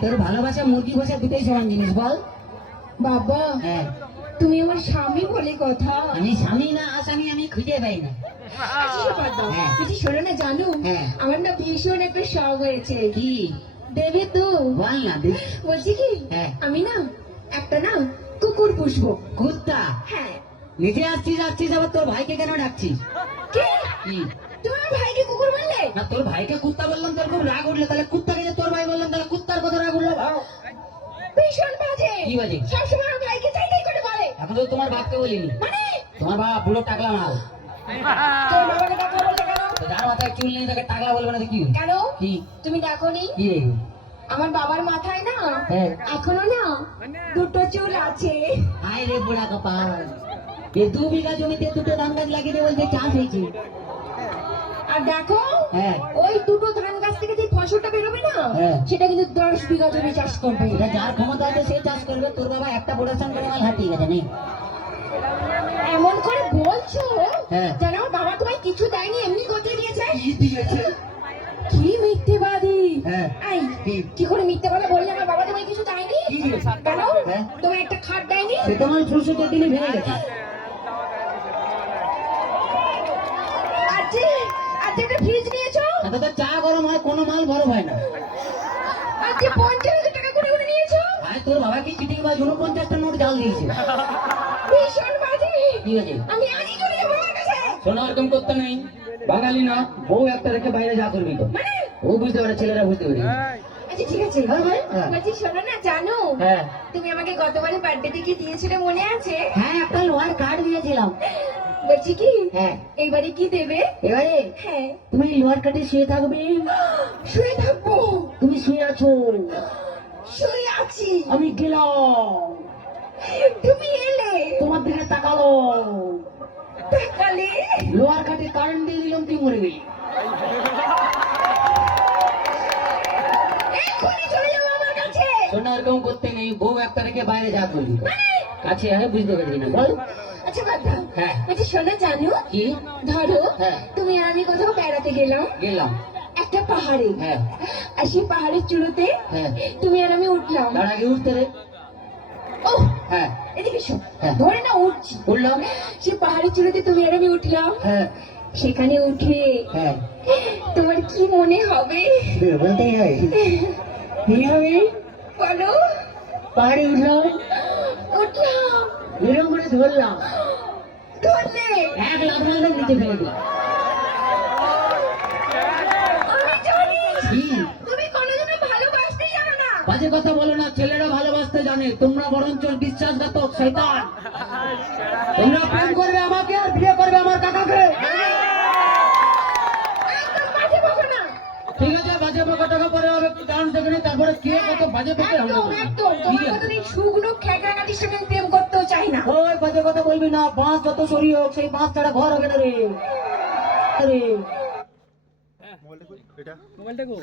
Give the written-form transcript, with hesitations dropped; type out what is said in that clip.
তোর ভালোবাসা মুরগি ঘষা দুটোই সমান জিনিস বল। বাবা হ্যাঁ তুমি আমার স্বামী বলে কথা। আমি স্বামী না আসামি আমি খুঁজে পাই না। হ্যাঁ। কিছু শোনো না জানো, হ্যাঁ। আমার না ভীষণ একটা শখ হয়েছে। কি দেবে তো? বল না দেখ। বলছি কি, হ্যাঁ। আমি না একটা না কুকুর পুষবো। কুত্তা? হ্যাঁ। নিজে আসছিস আবার তোর ভাইকে কেন ডাকছিস? কে? কি তোমার ভাইকে কুকুর বললে? না, তোর ভাইকে কুত্তা বললাম তোর খুব রাগ উঠলো, তাহলে কুত্তাকে যে তোর ভাই বললাম তাহলে কুত্তার কথা রাগ উঠলো? ভাও ভীষণ বাজে। কি বাজে? সবসময় আমার ভাইকে চাইতেই করে বলে। এখন তো তোমার বাপকে বলিনি। মানে তোমার বাবা পুরো টাকলা মাল। তোর বাবাকে টাকলা বলতে কেন? তো যার মাথায় চুল নেই তাকে টাকলা বলবে না তো কি? কেন? কি তুমি দেখোনি কি রে? আমার বাবার মাথায় না হ্যাঁ। এখনো না দুটো চুল আছে। আয় রে বুড়া কপাল, এ 2 বিঘা জমিতে দুটো ধান গাছ লাগিয়ে দিয়ে বলতে চাষ হয়েছে। আর দেখো হ্যাঁ। ওই দুটো ধান গাছ থেকে যে ফসলটা বেরোবে না, হ্যাঁ। সেটা কিন্তু 10 বিঘা জমি চাষ করবে। এটা যার ক্ষমতা আছে সে চাষ করবে। তোর বাবা একটা প্রোডাকশন করে মাল হাতিয়ে গেছে নেই। এমন করে বলছো হ্যাঁ। যেন আমার বাবা তোমায় কিছু দেয়নি, এমনি করতে দিয়েছে। কি দিয়েছে? কি মিথ্যেবাদী! হ্যাঁ। এই, কি? কি করে মিথ্যে কথা বললে আমার বাবা তোমায় কিছু দেয়নি? কি দিয়েছে? কেন? হ্যাঁ। তোমায় একটা খাট দেয়নি? সে তোমার ফুলসুতের দিনে ভেঙে গেছে। আজকে একটা ফ্রিজ নিয়েছো? এত তো চা গরম হয়, কোনো মাল বড় হয় না। আজকে 50,000 টাকা করে করে নিয়েছো? আয় তোর বাবা কি চিটিং বা 49টা নোট জাল দিয়েছে। ভীষণ বাজে। কি আছে? আমি আজই চলে যাবো আমার কাছে। শোনা এরকম করতে নেই, বাঙালি না, বউ একটা রেখে বাইরে যা করবি তো। মানে ও বুঝতে পারে, ছেলেরা বুঝতে পারে। আচ্ছা ঠিক আছে। হ্যাঁ ভাই, হ্যাঁ। বলছি শোনো না, জানো হ্যাঁ তুমি আমাকে গতবারে বার্থডেতে কি দিয়েছিলে মনে আছে? হ্যাঁ, একটা লোহার কার্ড দিয়েছিলাম। বলছি কি হ্যাঁ। এইবারে কি দেবে? এবারে হ্যাঁ। তুমি লোহার কার্ডে শুয়ে থাকবে। শুয়ে থাকবো? তুমি শুয়ে আছো, শুয়ে আছি। আমি গেলাম, তুমি এলে, তোমার দিকে তাকালো, তাকালে লোহার কার্ডে কারেন্ট দিয়ে দিলাম, তুই মরে গেলি। এক্ষুনি চলে যাবো আমার কাছে। শোনা এরকম করতে নেই, বউ একটা রেখে বাইরে যা করবি তো। কাছে আয়, বুঝতে পারবি না বল। আচ্ছা কথা, হ্যাঁ। বলছি শোনো জানো, কি? ধরো হ্যাঁ। তুমি আর আমি কোথাও বেড়াতে গেলাম গেলাম। একটা পাহাড়ে। হ্যাঁ। আর সেই পাহাড়ের চূড়োতে হ্যাঁ। তুমি আর আমি উঠলাম। তার আগে উঠতে রে। ও হ্যাঁ। এদিকে এসো। হ্যাঁ। ধরে না উঠছি। উঠলাম। সেই পাহাড়ের চূড়োতে তুমি আর আমি উঠলাম। হ্যাঁ। সেখানে উঠে হ্যাঁ। তোমার কি মনে হবে? বলতেই হয়। কি হবে? বলো। পাহাড়ে উঠলাম, উঠলাম, এরকম করে ধরলাম, ধরলে 1 লাখ মাল নিচে ফেলে দিলাম। আমি জানি কি? তুমি কোনোদিনও ভালোবাসতেই জানো না। বাজে কথা বলো না, ছেলেরা ভালোবাসতে জানে, তোমরা বরঞ্চ বিশ্বাসঘাতক শয়তান। তোমরা প্রেম করবে আমাকে আর বিয়ে করবে আমার কাকাকে। একদম বাজে বকো না। ঠিক আছে, বাজে বকা টাকা পরে হবে, ডান্স দেখে নিই, তারপরে কে কত বাজে বকে একদম হবে। একদম তোমার মতো এই শুকনো খেকড়াকাটির সঙ্গে আমি প্রেম করতেও চাই না। ওই বাজে কথা বলবি না, বাঁশ যত সরি হোক সেই বাঁশ ছাড়া ঘর হবে না রে। আরে মোবাইলটা কই? এটা মোবাইলটা কই?